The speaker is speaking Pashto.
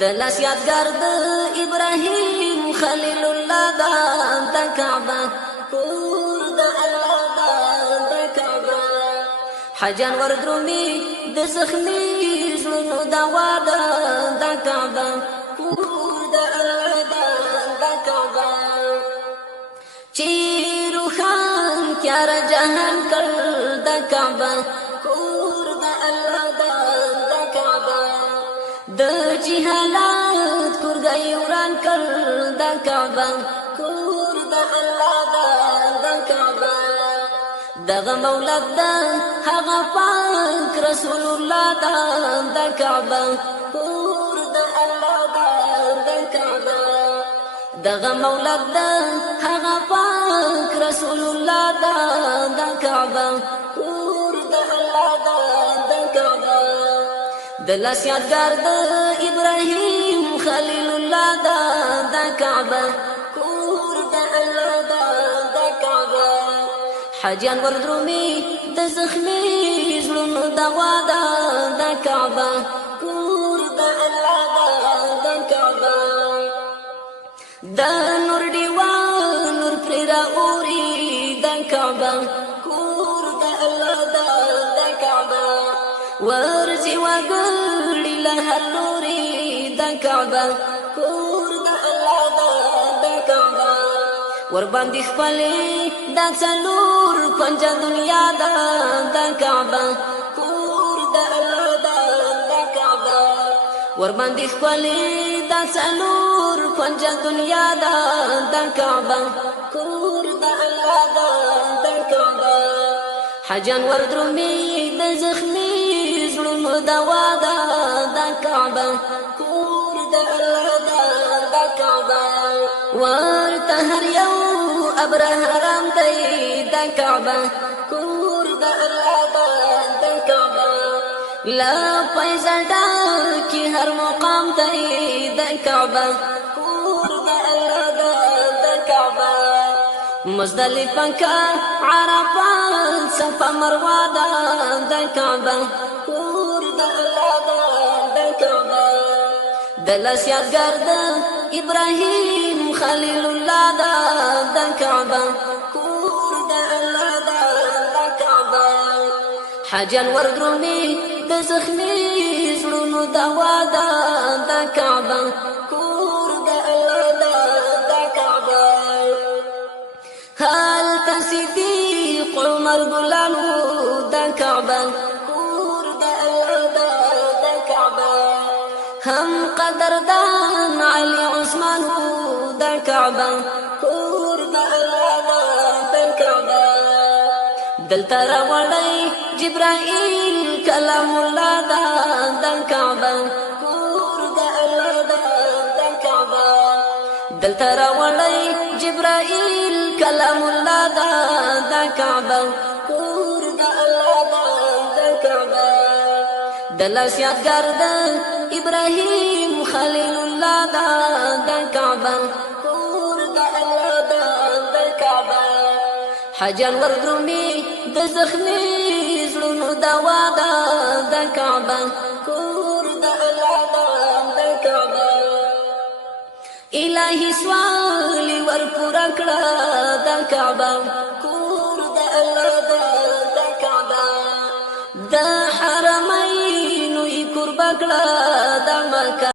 د لاس یادګار د ابراهیم خلیل الله د کعبه کور د الله د کعبه حجان وردرومي د زخمي زړونو دوا د کعبه کور د الله د کعبه چې روحان تیار جهان کړ د کعبه کور د الله د کعبه د جهالات کورګي وران کړ د کعبه کور د الله د کعبه دغه مولد د هغه پاک رسول الله د کعبه کور د الله د کعبه دغه مولد د هغه پاک رسول الله د کعبه کور د الله د کعبه د لاس یادګار د ابراهیم خلیل الله د کعبه کور د الله د کعبه حجان وردرومي د زخمي زړونو دوا د کعبه کور د الله د کعبه د نور دیوا نور پر اوري د کعبه کور د الله د کعبه ورځي وګړي له هلوري د کعبه کور د الله د کعبه ور باندې خپلې د څلور پنځه دنیا د کعبه کور د الله د کعبه ور باندې خپلې د څلور پنځه دنیا د کعبه کور د الله د کعبه حجان وردرومي د زخمي زړونو دوا د کعبه کور د الله د کعبه ورته هر یو ابره حرام دی د کعبه کور د الله د کعبه لا پیسړه کی هر مقام دی د کعبه کور د الله د کعبه مزدلفه کا عرفات صفا مروه د کعبه کور د الله د کعبه د لاس یادګار د ابراهیم خلیل الله د کعبه کور د الله د کعبه حجان وردرومي د زخمي زړونو دوا د کعبه کور د الله د کعبه هل تصدیق عمر ګلانو د کعبه کور د الله د کعبه هم قدردان علي عثمان د کعبه کور د الله د کعبه دلته راوړی جبرائیل کلام الله د کعبه کور د الله د کعبه دلته راوړی جبرائیل کلام الله د کعبه کور د الله د کعبه د لاس یادګار د ابراهیم خلیل الله د کعبه کور د الله د کعبه حجان وردرومي د زخمي زړونو دوا د کعبه کور د الله د کعبه الهي سوالي ور پورا کړه د کعبه کور د الله د کعبه د حرمین یې قرب کړه د مکه